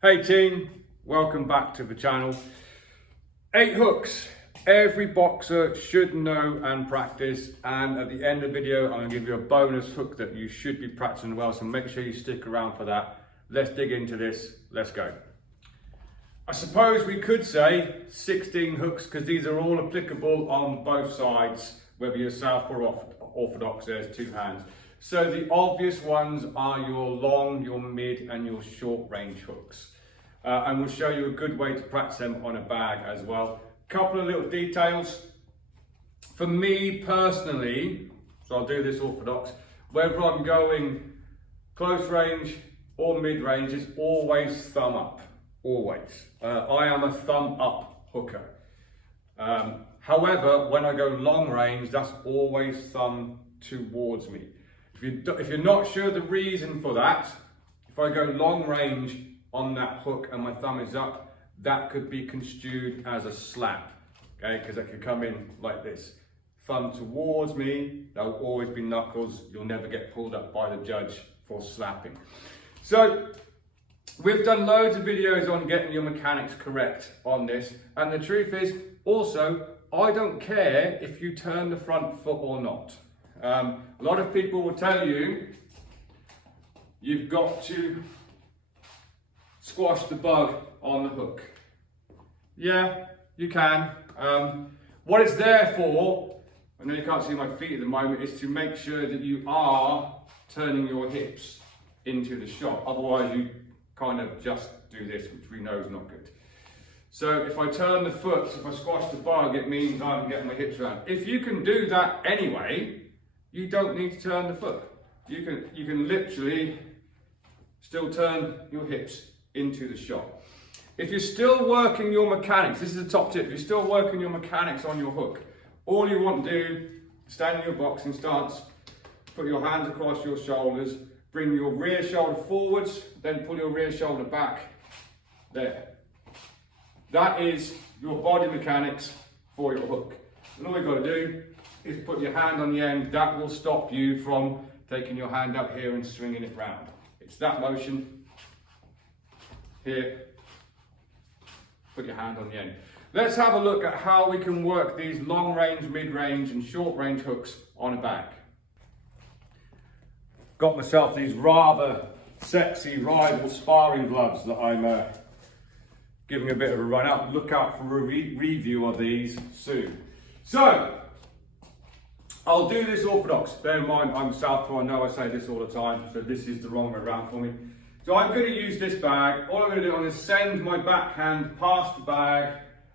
Hey team, welcome back to the channel. 8 hooks every boxer should know and practice, and at the end of the video I'm going to give you a bonus hook that you should be practicing well, so make sure you stick around for that. Let's dig into this, let's go. I suppose we could say 16 hooks because these are all applicable on both sides, whether you're south or orthodox. There's 2 hands. So the obvious ones are your long, your mid and your short range hooks. And we'll show you a good way to practice them on a bag as well. Couple of little details. For me personally, so I'll do this orthodox, whether I'm going close range or mid range, is always thumb up, always. I am a thumb up hooker. However, when I go long range, that's always thumb towards me. If you're not sure the reason for that, if I go long range on that hook and my thumb is up, that could be construed as a slap, okay? Because that could come in like this. Thumb towards me, there'll always be knuckles. You'll never get pulled up by the judge for slapping. So, we've done loads of videos on getting your mechanics correct on this. And the truth is, also, I don't care if you turn the front foot or not. A lot of people will tell you you've got to squash the bug on the hook. Yeah, you can. What it's there for, I know you can't see my feet at the moment, is to make sure that you are turning your hips into the shot. Otherwise you kind of just do this, which we know is not good. So if I turn the foot, if I squash the bug, it means I'm getting my hips around. If you can do that anyway, you don't need to turn the foot. You can literally still turn your hips into the shot. If you're still working your mechanics, this is a top tip, if you're still working your mechanics on your hook, all you want to do, stand in your boxing stance, put your hands across your shoulders, bring your rear shoulder forwards, then pull your rear shoulder back, there. That is your body mechanics for your hook. And all you've got to do is put your hand on the end. That will stop you from taking your hand up here and swinging it round. It's that motion. Here, put your hand on the end. Let's have a look at how we can work these long range, mid range and short range hooks on a bag. Got myself these rather sexy rival sparring gloves that I'm giving a bit of a run out. Look out for a review of these soon. So, I'll do this orthodox. Bear in mind, I'm southpaw, I know I say this all the time, so this is the wrong way around for me. So I'm going to use this bag. All I'm going to do is send my backhand past the bag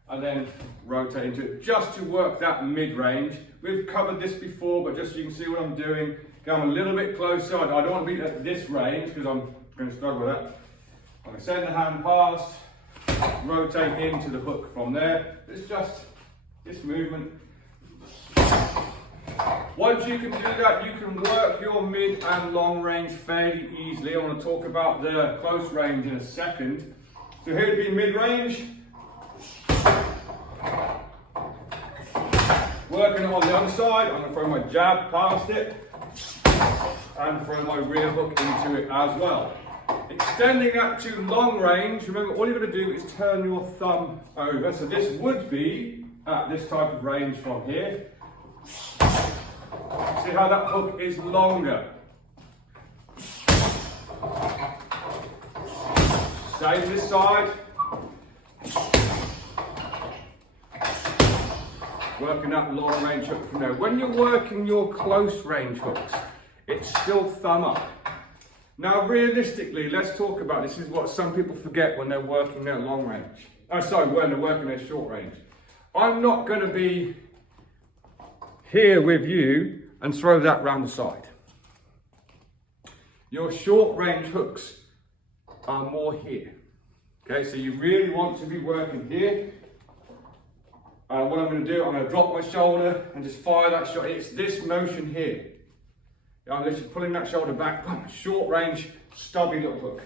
and then rotate into it, just to work that mid-range. We've covered this before, but just so you can see what I'm doing, come a little bit closer. I don't want to be at this range because I'm going to struggle with that. I'm going to send the hand past, rotate into the hook from there. It's just this movement. Once you can do that, you can work your mid and long range fairly easily. I want to talk about the close range in a second. So here would be mid range. Working it on the other side, I'm going to throw my jab past it and throw my rear hook into it as well. Extending that to long range, remember all you're going to do is turn your thumb over. So this would be at this type of range from here. See how that hook is longer. Same this side. Working that long range hook from there. When you're working your close range hooks, it's still thumb up. Now realistically, let's talk about this. Is what some people forget when they're working their long range. Oh, sorry, when they're working their short range. I'm not going to be here with you and throw that round the side. Your short range hooks are more here. Okay, so you really want to be working here. What I'm going to do, I'm going to drop my shoulder and just fire that shot. It's this motion here. I'm literally pulling that shoulder back, short range, stubby little hook.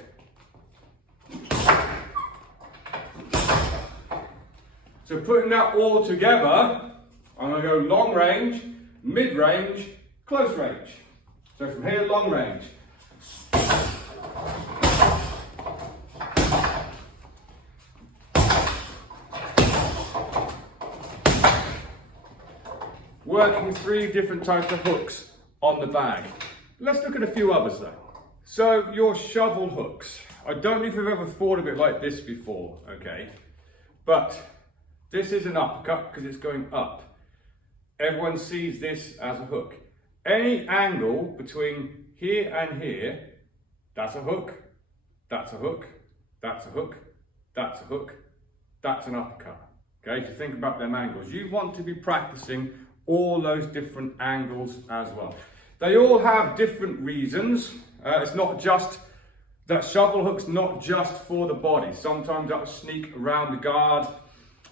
So putting that all together, I'm going to go long range, mid range, close range. So from here, long range. working 3 different types of hooks on the bag. Let's look at a few others though. So your shovel hooks. I don't know if you've ever thought of it like this before, okay? But this is an uppercut because it's going up. Everyone sees this as a hook. Any angle between here and here, that's a hook, that's a hook, that's a hook, that's a hook, that's an uppercut. Okay, if you think about them angles, you want to be practicing all those different angles as well. They all have different reasons. It's not just that shovel hook's not just for the body. Sometimes that'll sneak around the guard.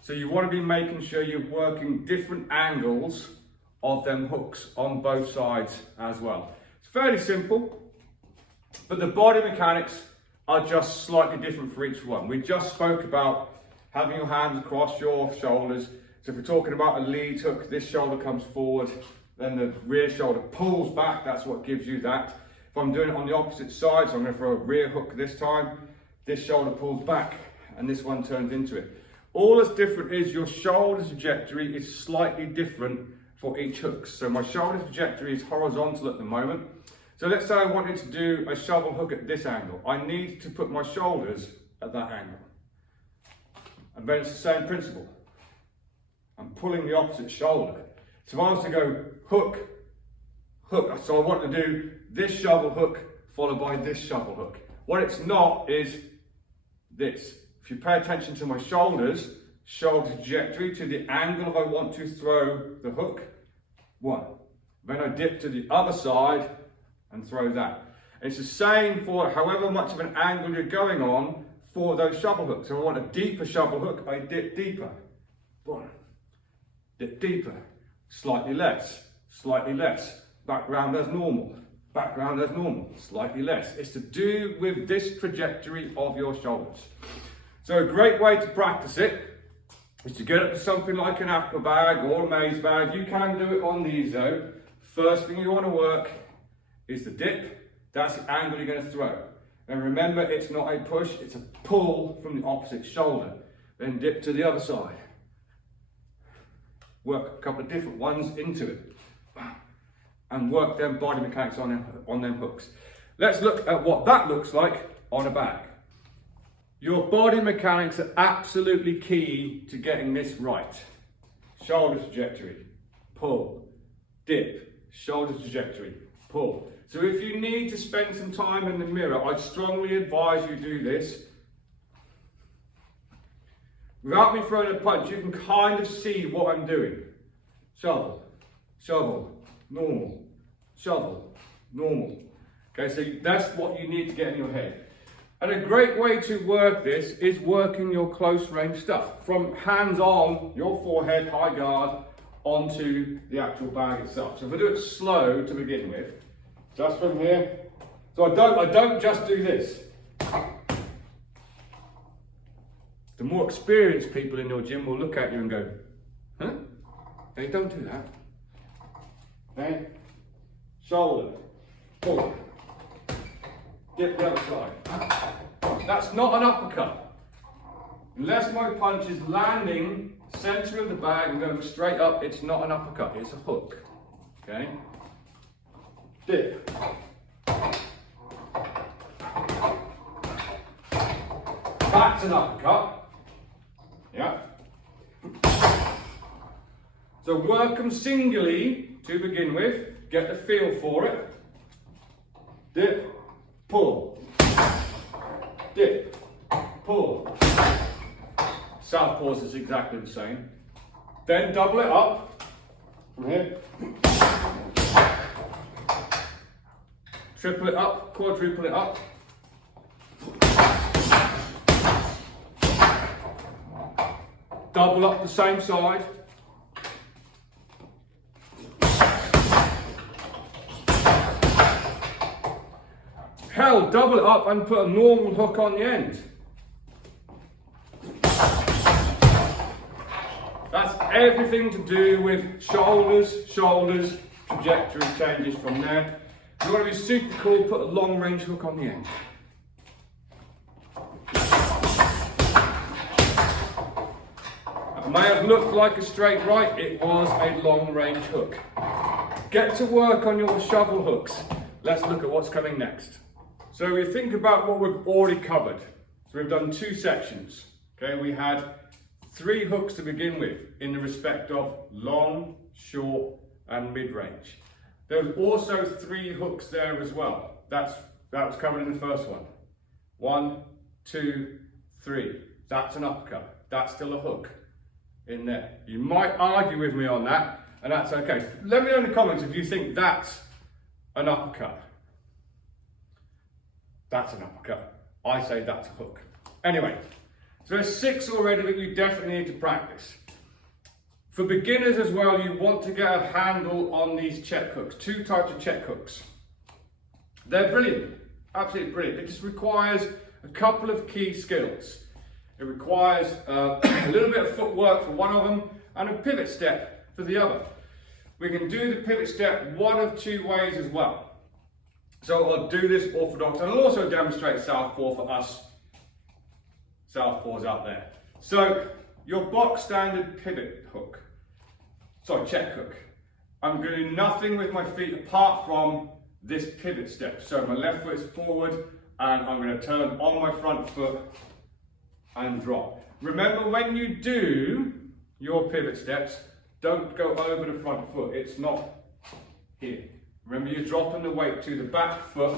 So you want to be making sure you're working different angles of them hooks on both sides as well. It's fairly simple, but the body mechanics are just slightly different for each one. We just spoke about having your hands across your shoulders. So if we're talking about a lead hook, this shoulder comes forward, then the rear shoulder pulls back, that's what gives you that. If I'm doing it on the opposite side, so I'm going to throw a rear hook this time, this shoulder pulls back and this one turns into it. All that's different is your shoulder trajectory is slightly different for each hook. So my shoulder trajectory is horizontal at the moment. So let's say I wanted to do a shovel hook at this angle. I need to put my shoulders at that angle. And then it's the same principle. I'm pulling the opposite shoulder. So if I was to go hook, hook, so I want to do this shovel hook followed by this shovel hook. What it's not is this. If you pay attention to my shoulders, shoulder trajectory to the angle if I want to throw the hook, 1. Then I dip to the other side and throw that. It's the same for however much of an angle you're going on for those shovel hooks. So if I want a deeper shovel hook, I dip deeper. 1. Dip deeper. Slightly less. Slightly less. Background as normal. Background as normal. Slightly less. It's to do with this trajectory of your shoulders. So a great way to practice it is to get up to something like an aqua bag or a maze bag. You can do it on these though. First thing you want to work is the dip. That's the angle you're going to throw. And remember, it's not a push, it's a pull from the opposite shoulder. Then dip to the other side. Work a couple of different ones into it. And work them body mechanics on them hooks. Let's look at what that looks like on a bag. Your body mechanics are absolutely key to getting this right. Shoulder trajectory, pull, dip, shoulder trajectory, pull. So if you need to spend some time in the mirror, I'd strongly advise you do this. Without me throwing a punch, you can kind of see what I'm doing. Shovel, shovel, normal, shovel, normal. Okay, so that's what you need to get in your head. And a great way to work this is working your close range stuff. From hands on, your forehead, high guard, onto the actual bag itself. So if I do it slow to begin with, just from here. So I don't just do this. The more experienced people in your gym will look at you and go, huh? Hey, don't do that. Okay? Shoulder, pull, dip the other side. That's not an uppercut. Unless my punch is landing center of the bag and going straight up, it's not an uppercut, it's a hook. Okay? Dip. That's an uppercut. Yeah. So work them singly to begin with. Get the feel for it. Dip, pull. Dip, pull. Southpaws is exactly the same. Then double it up from here. Triple it up, quadruple it up. Double up the same side. Hell, double it up and put a normal hook on the end. That's everything to do with shoulders, trajectory changes from there. If you want to be super cool, put a long range hook on the end. At the May have looked like a straight right, it was a long range hook. Get to work on your shovel hooks. Let's look at what's coming next. So we think about what we've already covered. So we've done 2 sections. Okay, we had 3 hooks to begin with in the respect of long, short, and mid-range. There was also 3 hooks there as well. That was covered in the first one. 1, 2, 3. That's an uppercut. That's still a hook in there. You might argue with me on that, and that's okay. Let me know in the comments if you think that's an uppercut. That's an uppercut. I say that's a hook. Anyway, so there's 6 already that you definitely need to practice. For beginners as well, you want to get a handle on these check hooks. 2 types of check hooks. They're brilliant, absolutely brilliant. It just requires a couple of key skills. It requires a little bit of footwork for one of them and a pivot step for the other. We can do the pivot step one of 2 ways as well. So I'll do this orthodox and I'll also demonstrate southpaw for us southpaws out there. So your box standard pivot hook, sorry, check hook. I'm going to do nothing with my feet apart from this pivot step. So my left foot is forward and I'm going to turn on my front foot and drop. Remember, when you do your pivot steps, don't go over the front foot. It's not here. Remember, you're dropping the weight to the back foot,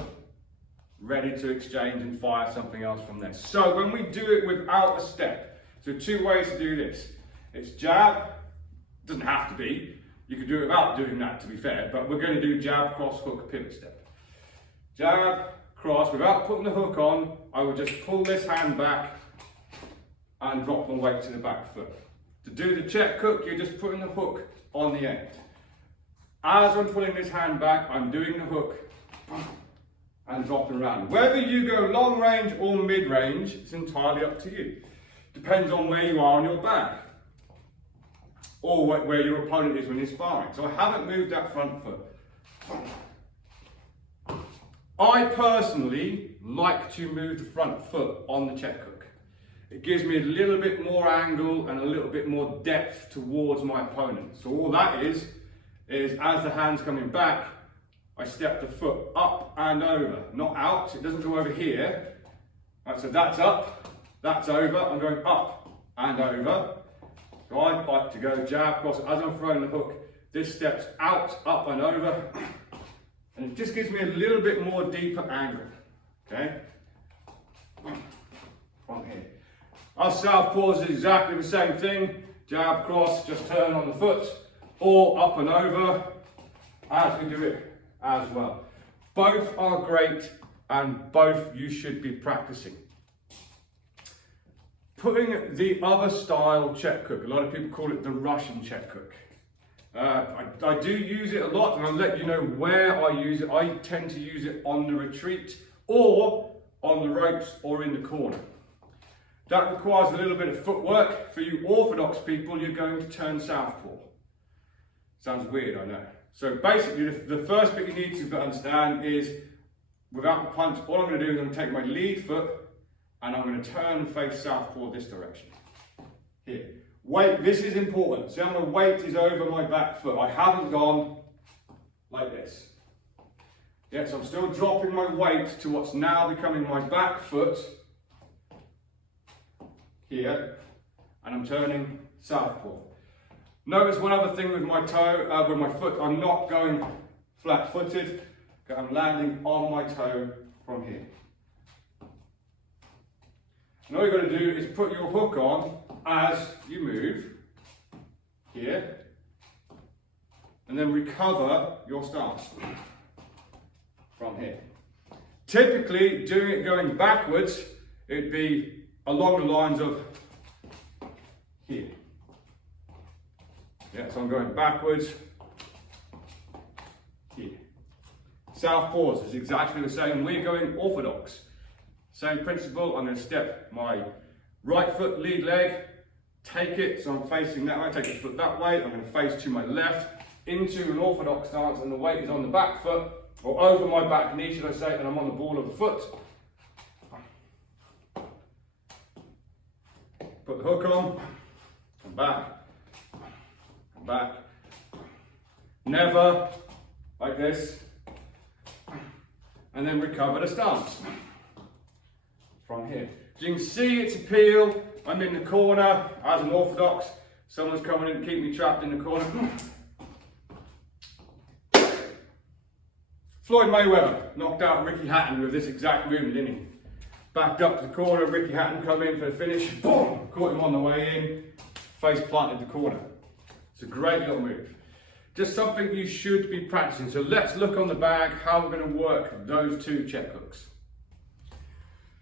ready to exchange and fire something else from there. So when we do it without a step, so 2 ways to do this. It's jab, doesn't have to be. You could do it without doing that, to be fair, but we're going to do jab, cross, hook, pivot step. Jab, cross, without putting the hook on, I would just pull this hand back and drop the weight to the back foot. To do the check hook, you're just putting the hook on the end. As I'm pulling this hand back, I'm doing the hook and dropping around. Whether you go long range or mid range, it's entirely up to you. Depends on where you are on your bag or where your opponent is when you're sparring. So I haven't moved that front foot. I personally like to move the front foot on the check hook. It gives me a little bit more angle and a little bit more depth towards my opponent. So all that is as the hand's coming back, I step the foot up and over, not out. It doesn't go over here. Right, so that's up, that's over. I'm going up and over. So I like to go jab, cross. As I'm throwing the hook, this steps out, up and over. And it just gives me a little bit more deeper angle. Okay? From here. Our southpaws is exactly the same thing. Jab, cross, just turn on the foot, or up and over, as we do it as well. Both are great, and both you should be practicing. Putting the other style check hook, a lot of people call it the Russian check hook. I do use it a lot, and I'll let you know where I use it. I tend to use it on the retreat, or on the ropes, or in the corner. That requires a little bit of footwork. For you orthodox people, you're going to turn southpaw. Sounds weird, I know. So basically, the first bit you need to understand is, without the punch, all I'm going to do is I'm going to take my lead foot and I'm going to turn and face southpaw this direction. Here. Weight, this is important. See how my weight is over my back foot. I haven't gone like this. Yeah, so I'm still dropping my weight to what's now becoming my back foot. Here, and I'm turning southpaw. Notice one other thing with my toe, with my foot, I'm not going flat-footed. I'm landing on my toe from here. And all you've got to do is put your hook on as you move here, and then recover your stance from here. Typically, doing it going backwards, it'd be along the lines of here. Yeah, so I'm going backwards, here. Southpaws is exactly the same. We're going orthodox. Same principle. I'm going to step my right foot, lead leg, take it, so I'm facing that way, take the foot that way. I'm going to face to my left into an orthodox stance, and the weight is on the back foot, or over my back knee, should I say, and I'm on the ball of the foot. Put the hook on, and back, come back. Never like this, and then recover the stance from here. As you can see, it's appeal. I'm in the corner as an orthodox. Someone's coming in to keep me trapped in the corner. Floyd Mayweather knocked out Ricky Hatton with this exact movement, didn't he? Backed up to the corner, Ricky Hatton come in for the finish, boom, caught him on the way in, face planted the corner. It's a great little move. Just something you should be practicing. So let's look on the bag how we're going to work those two check hooks.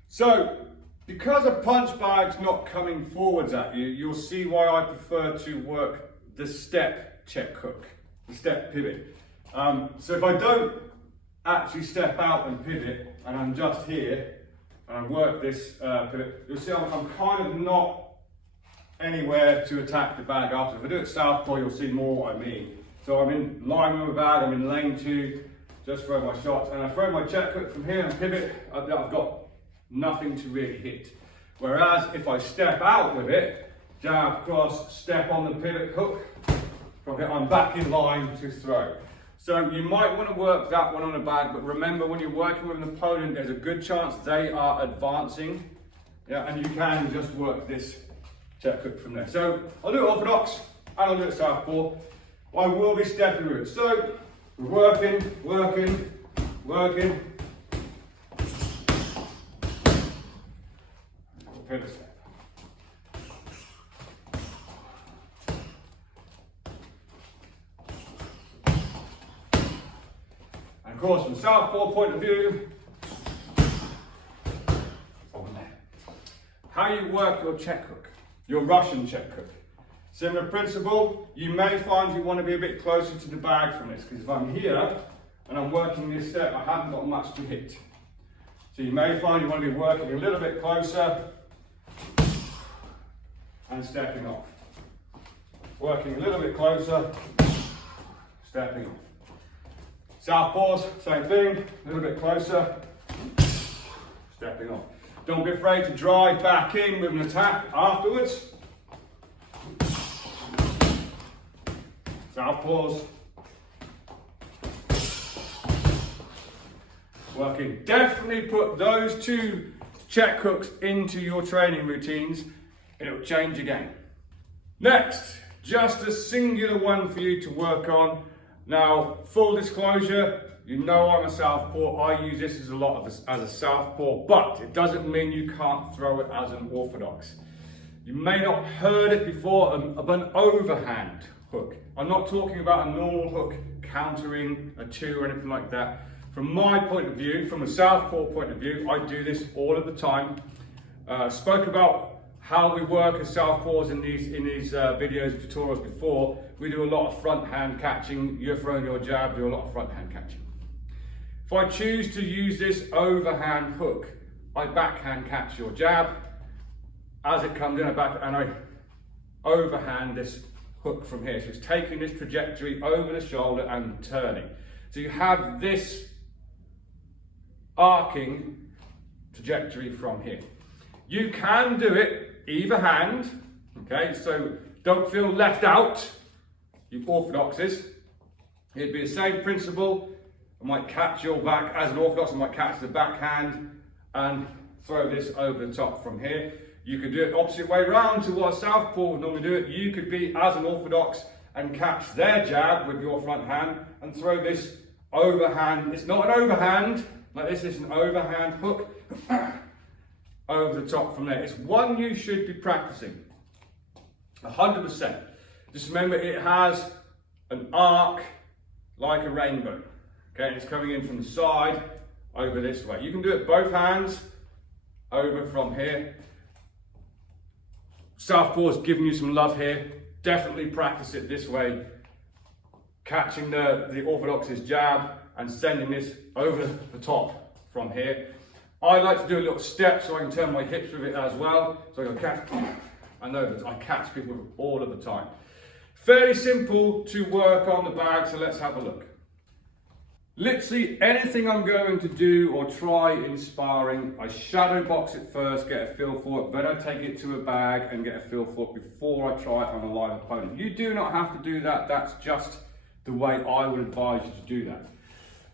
So, because a punch bag's not coming forwards at you, you'll see why I prefer to work the step check hook, the step pivot. So if I don't actually step out and pivot, and I'm just here, and I work this pivot, you'll see I'm kind of not anywhere to attack the bag after. If I do it southpaw, you'll see more what I mean. So I'm in line with my bag, I'm in lane 2, just throw my shots, and I throw my check hook from here and pivot, I've got nothing to really hit. Whereas if I step out with it, jab, cross, step on the pivot hook, from here I'm back in line to throw. So you might want to work that one on the bag, but remember when you're working with an opponent, there's a good chance they are advancing, yeah, and you can just work this check hook from there. So I'll do it orthodox, and I'll do it southpaw. I will be stepping with it. So we're working, working, working. Pivot step. And of course, from southpaw point of view, on there. How you work your check hook, your Russian check hook. Similar principle, you may find you want to be a bit closer to the bag from this, because if I'm here and I'm working this step, I haven't got much to hit. So you may find you want to be working a little bit closer and stepping off. Working a little bit closer, stepping off. Southpaws, same thing, a little bit closer, stepping off. Don't be afraid to drive back in with an attack afterwards. Southpaws. Working. Definitely put those two check hooks into your training routines. It'll change your game. Next, just a singular one for you to work on. Now, full disclosure, you know I'm a southpaw. I use this as a southpaw, but it doesn't mean you can't throw it as an orthodox. You may not have heard it before of an overhand hook. I'm not talking about a normal hook countering a 2 or anything like that. From my point of view, from a southpaw point of view, I do this all of the time. Spoke about how we work as southpaws in these videos and tutorials before. We do a lot of front hand catching. You're throwing your jab, do a lot of front hand catching. If I choose to use this overhand hook, I backhand catch your jab. As it comes in, I overhand this hook from here. So it's taking this trajectory over the shoulder and turning. So you have this arcing trajectory from here. You can do it either hand, okay? So don't feel left out, you orthodoxes. It'd be the same principle. I might catch your back as an orthodox, I might catch the backhand and throw this over the top from here. You could do it opposite way round to what a southpaw would normally do it. You could be as an orthodox and catch their jab with your front hand and throw this overhand. It's not an overhand like this, it's an overhand hook over the top from there. It's one you should be practicing 100%. Just remember it has an arc like a rainbow. Okay, and it's coming in from the side over this way. You can do it both hands over from here. Southpaw's giving you some love here. Definitely practice it this way. Catching the orthodox's jab and sending this over the top from here. I like to do a little step so I can turn my hips with it as well. So I can catch, I know that I catch people all of the time. Fairly simple to work on the bag, so let's have a look. Literally anything I'm going to do or try in sparring, I shadow box it first, get a feel for it, then I take it to a bag and get a feel for it before I try it on a live opponent. You do not have to do that, that's just the way I would advise you to do that.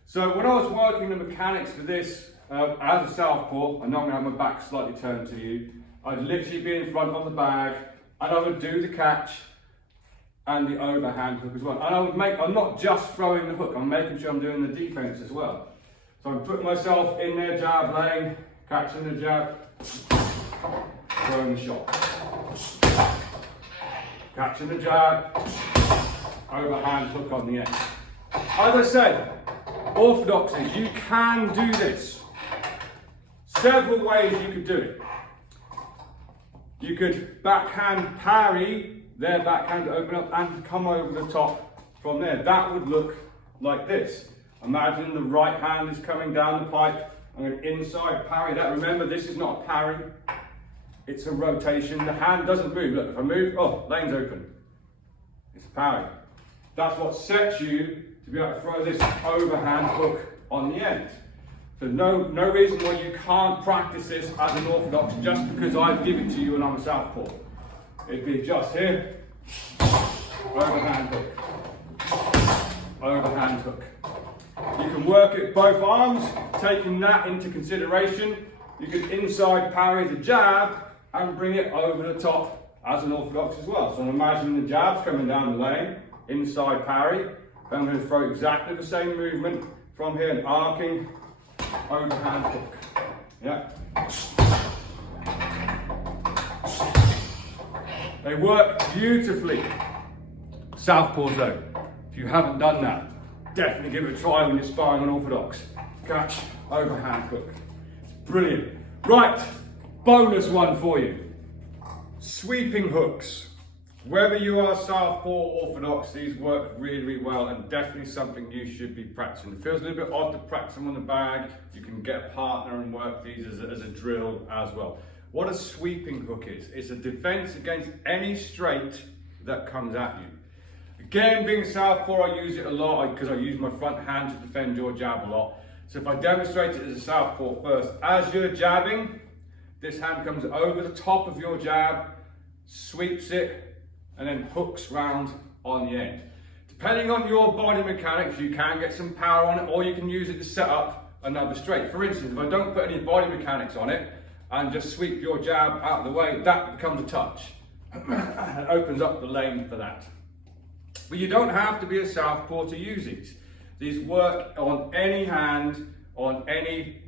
So when I was working the mechanics for this, as a southpaw, I'm not going to have my back slightly turned to you, I'd literally be in front of the bag and I would do the catch and the overhand hook as well. And I'm not just throwing the hook, I'm making sure I'm doing the defense as well. So I'm putting myself in their jab lane, catching the jab, throwing the shot. Catching the jab, overhand hook on the end. As I said, orthodoxies, you can do this. Several ways you could do it. You could backhand parry their backhand to open up and come over the top from there. That would look like this. Imagine the right hand is coming down the pipe. I'm going to inside parry that. Remember, this is not a parry. It's a rotation. The hand doesn't move. Look, if I move, oh, lane's open. It's a parry. That's what sets you to be able to throw this overhand hook on the end. So no reason why you can't practice this as an orthodox just because I give it to you and I'm a southpaw. It'd be just here, overhand hook, overhand hook. You can work it both arms, taking that into consideration. You can inside parry the jab and bring it over the top as an orthodox as well. So imagine the jab's coming down the lane, inside parry. Then I'm going to throw exactly the same movement from here, and arcing, overhand hook. Yeah. They work beautifully. Southpaws though, if you haven't done that, definitely give it a try when you're sparring on orthodox. Catch, overhand hook. It's brilliant. Right, bonus one for you. Sweeping hooks. Whether you are southpaw or orthodox, these work really, really well and definitely something you should be practicing. It feels a little bit odd to practice them on the bag. You can get a partner and work these as a drill as well. What a sweeping hook is, it's a defense against any straight that comes at you. Again, being southpaw, I use it a lot because I use my front hand to defend your jab a lot. So if I demonstrate it as a southpaw first, as you're jabbing, this hand comes over the top of your jab, sweeps it, and then hooks round on the end. Depending on your body mechanics, you can get some power on it, or you can use it to set up another straight. For instance, if I don't put any body mechanics on it, and just sweep your jab out of the way, that becomes a touch. It opens up the lane for that. But you don't have to be a southpaw to use these. These work on any hand, on any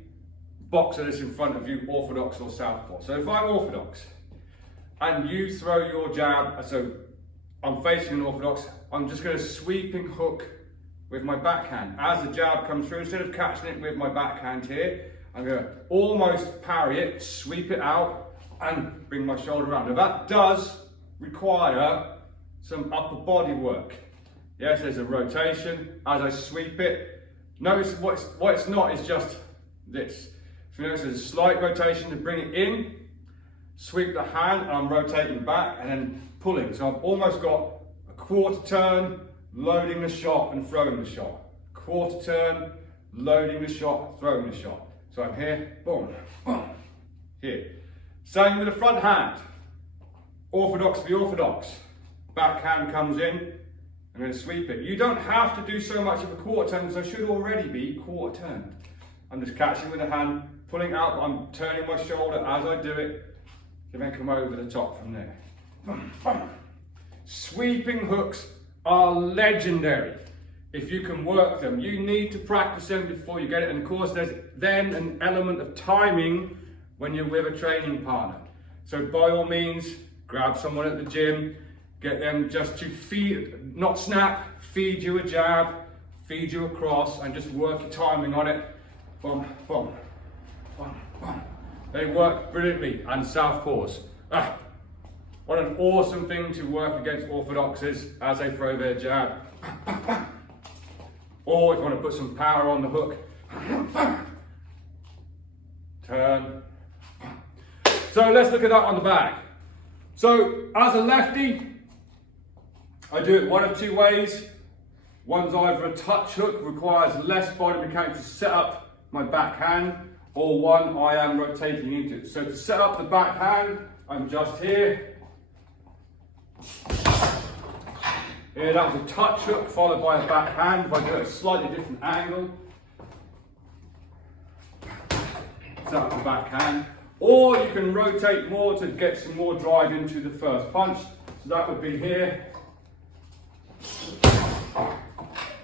boxer that's in front of you, orthodox or southpaw. So if I'm orthodox, and you throw your jab, so I'm facing an orthodox, I'm just going to sweeping hook with my backhand. As the jab comes through, instead of catching it with my backhand here, I'm going to almost parry it, sweep it out, and bring my shoulder around. Now that does require some upper body work. Yes, there's a rotation as I sweep it. Notice what it's not is just this. If you notice there's a slight rotation to bring it in, sweep the hand, and I'm rotating back and then pulling. So I've almost got a quarter turn, loading the shot and throwing the shot. Quarter turn, loading the shot, throwing the shot. So I'm here, boom, boom, here. Same with the front hand. Orthodox for the orthodox. Backhand comes in, I'm going to sweep it. You don't have to do so much of a quarter turn, because I should already be quarter turned. I'm just catching with the hand, pulling out, I'm turning my shoulder as I do it, and then come over the top from there. Boom, boom. Sweeping hooks are legendary. If you can work them, you need to practice them before you get it. And of course, there's then an element of timing when you're with a training partner. So by all means, grab someone at the gym, get them just to feed, not snap, feed you a jab, feed you a cross, and just work your timing on it. Boom, boom, boom, boom. They work brilliantly, and southpaws. What an awesome thing to work against orthodoxes as they throw their jab. Or if you want to put some power on the hook, turn. So let's look at that on the bag. So as a lefty, I do it one of two ways. One's either a touch hook, requires less body mechanics to set up my backhand, or one I am rotating into. So to set up the backhand, I'm just here. Here, that was a touch hook followed by a backhand. If I do it at a slightly different angle, set up the backhand. Or you can rotate more to get some more drive into the first punch. So that would be here.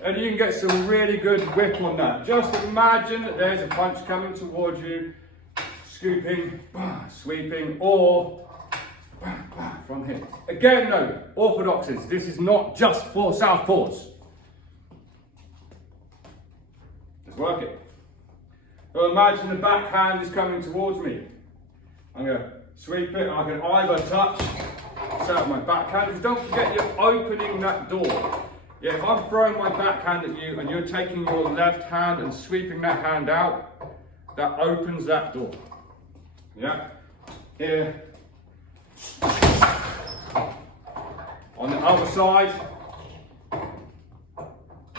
And you can get some really good whip on that. Just imagine that there's a punch coming towards you, scooping, sweeping, or from here. Again, no, orthodoxies. This is not just for southpaws. Just work it. So imagine the backhand is coming towards me. I'm going to sweep it. I can either touch, set up my backhand. Don't forget you're opening that door. Yeah, if I'm throwing my backhand at you and you're taking your left hand and sweeping that hand out, that opens that door. Yeah, here. On the other side,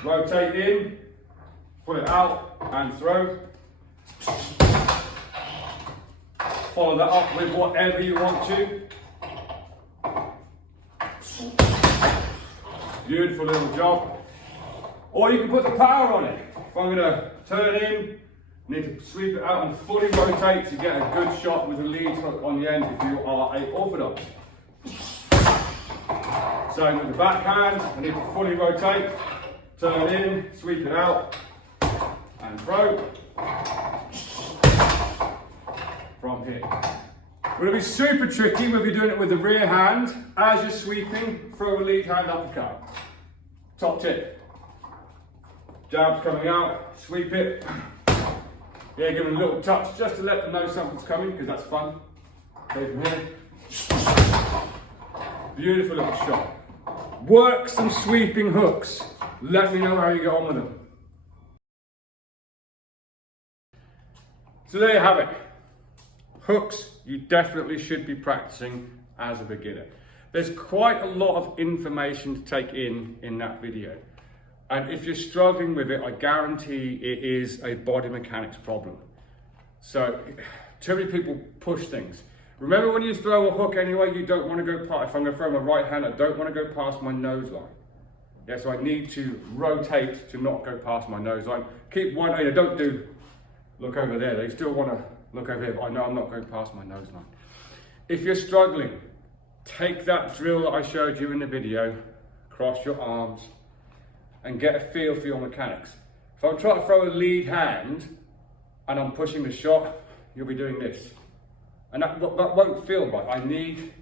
rotate in, pull it out and throw. Follow that up with whatever you want to. Beautiful little job. Or you can put the power on it. If I'm going to turn in, I need to sweep it out and fully rotate to get a good shot with a lead hook on the end if you are a orthodox. Same with the backhand, I need to fully rotate, turn in, sweep it out, and throw from here. It'll be super tricky when you're doing it with the rear hand. As you're sweeping, throw a lead hand uppercut. Top tip. Jab's coming out, sweep it. Yeah, give them a little touch just to let them know something's coming, because that's fun. Okay, from here. Beautiful little shot. Work some sweeping hooks. Let me know how you get on with them. So there you have it. Hooks, you definitely should be practicing as a beginner. There's quite a lot of information to take in that video. And if you're struggling with it, I guarantee it is a body mechanics problem. So, too many people push things. Remember when you throw a hook anyway, you don't want to go past, if I'm going to throw my right hand, I don't want to go past my nose line. Yeah, so I need to rotate to not go past my nose line. Keep one, don't do, look over there, they still want to look over here, but I know I'm not going past my nose line. If you're struggling, take that drill that I showed you in the video, cross your arms, and get a feel for your mechanics. If I'm trying to throw a lead hand, and I'm pushing the shot, you'll be doing this. And that won't feel right. I need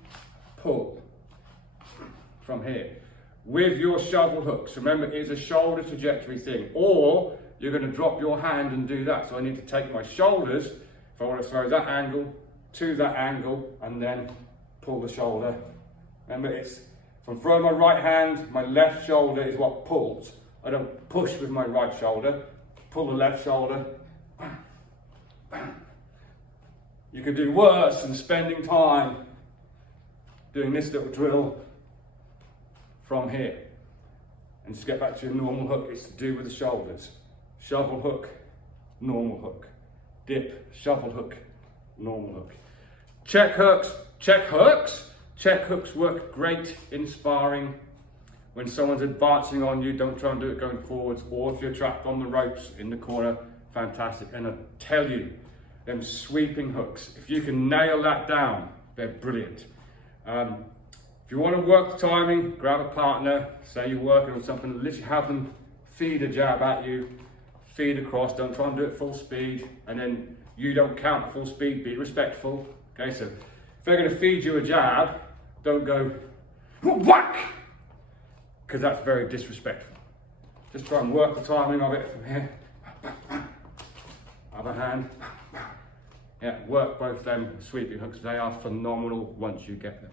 pull from here. With your shovel hooks, remember it's a shoulder trajectory thing, or you're going to drop your hand and do that. So I need to take my shoulders, if I want to throw that angle, to that angle, and then pull the shoulder. Remember, it's, if I'm throwing my right hand, my left shoulder is what pulls. I don't push with my right shoulder, pull the left shoulder. Bam, bam. You could do worse than spending time doing this little drill from here. And just get back to your normal hook. It's to do with the shoulders. Shovel hook, normal hook. Dip, shovel hook, normal hook. Check hooks, check hooks. Check hooks work great in sparring. When someone's advancing on you, don't try and do it going forwards, or if you're trapped on the ropes in the corner, fantastic. And I tell you, them sweeping hooks, if you can nail that down, they're brilliant. If you want to work the timing, grab a partner, say you're working on something, literally have them feed a jab at you, feed across, don't try and do it full speed, and then you don't count at full speed, be respectful. Okay, so if they're going to feed you a jab, don't go whack, because that's very disrespectful. Just try and work the timing of it from here. Other hand. Yeah, work both them sweeping hooks. They are phenomenal once you get them.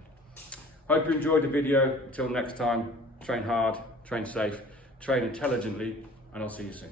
Hope you enjoyed the video. Until next time, train hard, train safe, train intelligently, and I'll see you soon.